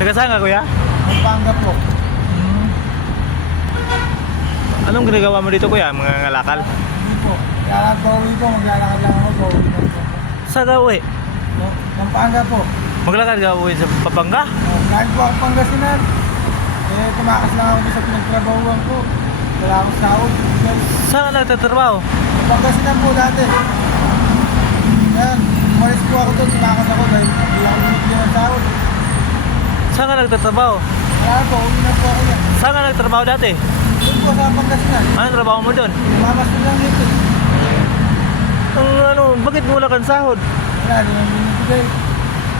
Taga saan ka, kuya? Pampanga po. Anong ginagawa mo dito, kuya? Mga ngalakal? Hindi po. Lalakad pa uwi po. Maglalakad lang ako po. Uwi lang po. Sa gawi? Pampanga po. Maglakad ka uwi sa Pampanga? Galing po ako Pangasinan. Tumakas lang ako sa pinagtrabahuan ko. Wala akong sahod. Saan ka nagtatrabaho? Pangasinan po dati. Yan. Umalis po ako doon. Tumakas ako dahil hindi ako binibigyan ng sahod. Saan ka nagtatrabaho? Kaya po, uwi na po ako yan. Saan ka nagtrabaho dati? Doon po sa Pangasinan. Anong trabaho mo doon? Tumakas na lang dito. Bakit wala kang sahod? Wala, di naman binibigay.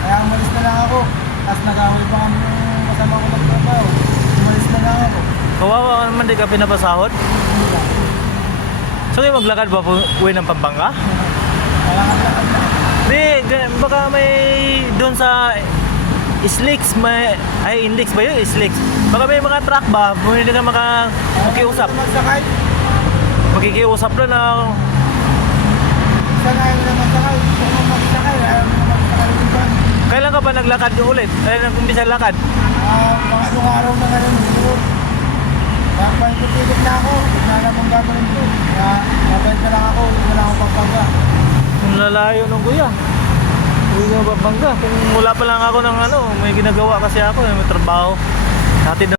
Kaya umalis na lang ako. Tapos nag-away pa kami ng kasama ko magtrabaho. Umalis na lang ako. Kawawa ka naman, di ka pinapasahod? Hindi lang. So kayo maglakad ba po uwi ng Pampanga? Malakad-lakad na. Di, baka may doon sa Islix, may, ay Inlix ba yun? Islix. Baka may mga truck ba? Pwede ka makiusap. Magsakay. Makikiusap lang na Isa nga yung magsakay. Gusto ko magsakay. Ayaw mo magsakay rin ba? kailan ka ba naglakad yung ulit? Ay, nag-umpisa lakad? Mga ilang araw na ngayon. Siguro. Kaya paikot-ikot na ako. Wala na mong gagawin ko. Kaya mabait na lang ako. Wala akong Pampanga. Ang lalayo nung kuya. Uwi ng Pampanga. Kung wala pa lang ako ng may ginagawa kasi ako, may trabaho. Dati